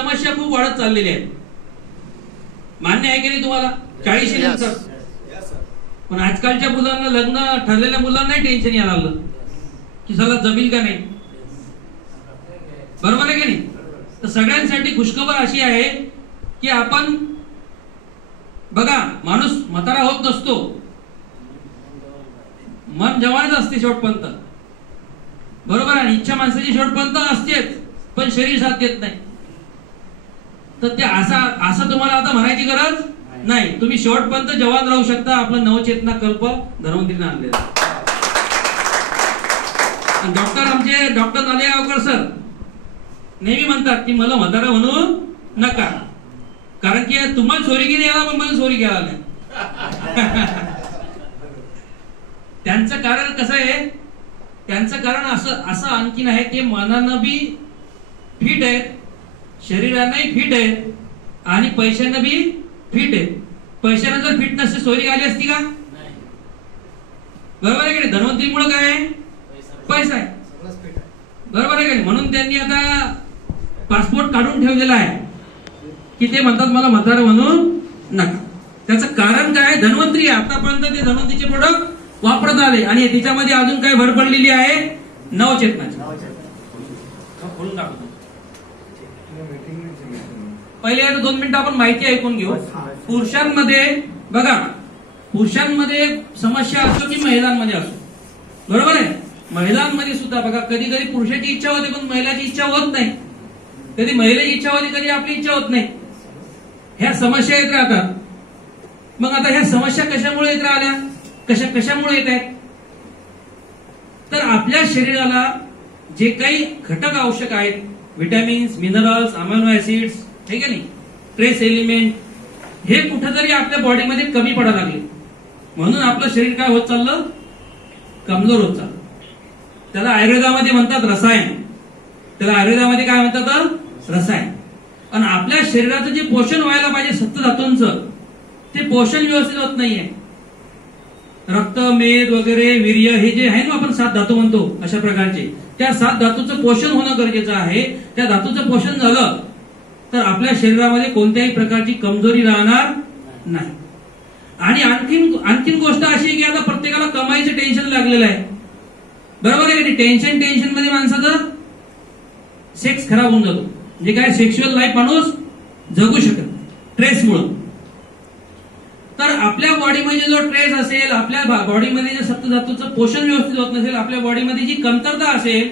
समस्या खूप वाढत चाललेल्या आहेत. मान्य आहे की नाही तुम्हाला? 40 नंतर. पण आजकालच्या मुलांना, लग्न ठरलेल्या मुलांना टेन्शन यायला लागलं की चला जमील का नाही. बरोबर आहे की नाही? तर सगळ्यांसाठी खुशखबर अशी आहे की आपण बघा, माणूस म्हातारा होत नसतो, मन जवानच असते शेवटपर्यंत. बरोबर आहे. इच्छा माणसाची शेवटपर्यंत असतेच, पण शरीर साथ देत नाही. तर ते असं तुम्हाला आता म्हणायची गरज नाही. तुम्ही शेवटपर्यंत जवान राहू शकता. आपला नवचेतना कल्प धन्वंतरीने आणलेला. आमचे डॉक्टर नालेगावकर सर नेहमी म्हणतात की मला म्हातारा म्हणू नका, कारण की तुम्हाला सोरीगिरी याला, पण मला सोरी घ्यायला नाही. त्यांचं कारण कसं आहे? त्यांचं कारण असं आणखीन आहे की मनानं बी फिट आहेत, शरीरानंही फिट आहेत आणि पैशानं बी फिट आहेत. पैशानं जर फिट नसते सोयरी आली असती का? बरोबर आहे की नाही? धन्वंतरीमुळे काय आहे? पैसा आहे. बरोबर आहे की नाही? म्हणून त्यांनी आता पासपोर्ट काढून ठेवलेला आहे की ते म्हणतात मला म्हातारा म्हणू नका. त्याचं कारण काय? धन्वंतरी. आतापर्यंत ते धन्वंतरीचे प्रोडक्ट वापरत आले आणि त्याच्यामध्ये अजून काय भर पडलेली आहे? नवचेतनाची. खोलून टाकतो. पहिले 2 मिनिटं आपण माहिती ऐकून घेऊ. पुरुषांमध्ये बघा, पुरुषांमध्ये समस्या असो की महिलांमध्ये असो, बरोबर आहे? महिलांमध्ये सुद्धा बघा, कधी कधी पुरुषाची इच्छा होते पण महिलाची इच्छा होत नाही. कधी महिलेची इच्छा होते, कधी आपली इच्छा होत नाही. ह्या समस्या येत राहतात. मग आता ह्या समस्या कशामुळे येत राहिल्या? कशामुळे येत आहेत? तर आपल्या शरीराला जे काही घटक आवश्यक आहेत, विटॅमिन्स, मिनरल्स, अमायनो ऍसिड्स, ठीक आहे नाही, ट्रेस एलिमेंट, हे कुठेतरी आपल्या बॉडीमध्ये कमी पडायला लागले. म्हणून आपलं शरीर काय होत चाललं? कमजोर होत चाललं. त्याला आयुर्वेदामध्ये म्हणतात रसायन. त्याला आयुर्वेदामध्ये काय म्हणतात? रसायन. आणि आपल्या शरीराचं जे पोषण व्हायला पाहिजे सप्तधातूंचं, ते पोषण व्यवस्थित होत नाहीये. रक्त, मेद वगैरे, वीर्य, हे जे आहे ना आपण 7 धातू म्हणतो अशा प्रकारचे, त्या 7 धातूचं पोषण होणं गरजेचं आहे. त्या धातूचं पोषण झालं तर आपल्या शरीरामध्ये कोणत्याही प्रकारची कमजोरी राहणार नाही. आणि आणखीन गोष्ट अशी आहे की आता प्रत्येकाला कमाईचं टेन्शन लागलेलं आहे. बरोबर आहे की टेन्शन मध्ये माणसाचं सेक्स खराब होऊन जातो. म्हणजे काय? सेक्शुअल लाईफ माणूस जगू शकत ट्रेसमुळं. तर आपल्या बॉडीमध्ये जो ट्रेस असेल, आपल्या बॉडीमध्ये जे सप्तधातूचं पोषण व्यवस्थित होत नसेल, आपल्या बॉडीमध्ये जी कमतरता असेल,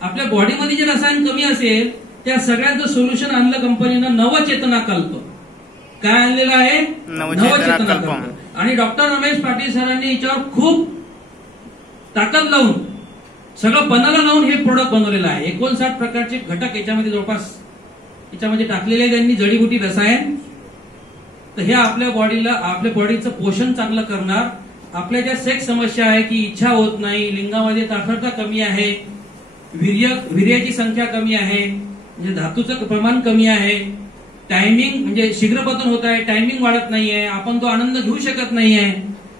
आपल्या बॉडीमध्ये जे रसायन कमी असेल, त्या सगळ्यांचं सोल्युशन आणलं कंपनीनं नवचेतना कल्प. काय आणलेलं आहे? नवचेतना कल्प. आणि डॉक्टर रमेश पाटील सरांनी याच्यावर खूप ताकद लावून, सगळं पणाला लावून हे प्रोडक्ट बनवलेलं आहे. 59 प्रकारचे घटक याच्यामध्ये जवळपास याच्यामध्ये टाकलेले त्यांनी, जडीबुटी, रसायन. तर हे आपल्या बॉडीला, आपल्या बॉडीचं पोषण चांगलं करणार. आपल्या ज्या सेक्स समस्या आहे की इच्छा होत नाही, लिंगामध्ये ताठरता कमी आहे, वीर्याची संख्या कमी आहे, म्हणजे धातूचं प्रमाण कमी आहे, टायमिंग म्हणजे शीघ्रपतन होत आहे, टायमिंग वाढत नाहीये, आपण तो आनंद घेऊ शकत नाहीये.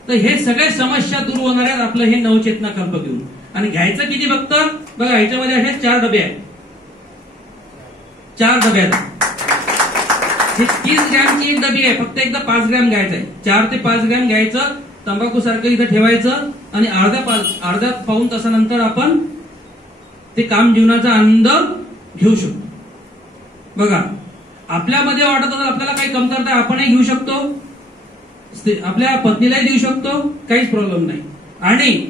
तर हे सगळे समस्या दूर होणार आहेत आपलं हे नवचेतना कल्प घेऊन. आणि घ्यायचं किती? फक्त बघा, ह्याच्यामध्ये असे 4 डबे आहेत. 4 डबे आहेत. हे 30 ग्रॅमची डबी आहे. फक्त एकदा 5 ग्रॅम घ्यायचं आहे. 4 ते 5 ग्रॅम घ्यायचं, तंबाखू सारखं इथं ठेवायचं आणि अर्ध्या पाऊण तासानंतर आपण ते काम जीवनाचा आनंद घेऊ शकतो. बघा, आपल्यामध्ये वाटत असेल आपल्याला काही कमतरता, आपणही घेऊ शकतो, आपल्या पत्नीलाही देऊ शकतो, काहीच प्रॉब्लेम नाही. आणि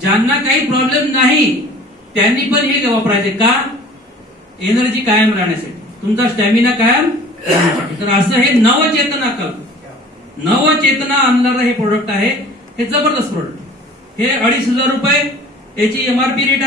ज्यांना काही प्रॉब्लेम नाही त्यांनी पण हे वापरायचे. का? एनर्जी कायम राहण्यासाठी, तुमचा स्टॅमिना कायम. तर असं हे नवचेतना कल्प, नवचेतना आणणारं हे प्रोडक्ट आहे. हे जबरदस्त प्रोडक्ट. हे 2,500 रुपये याची MRP रेट आहे.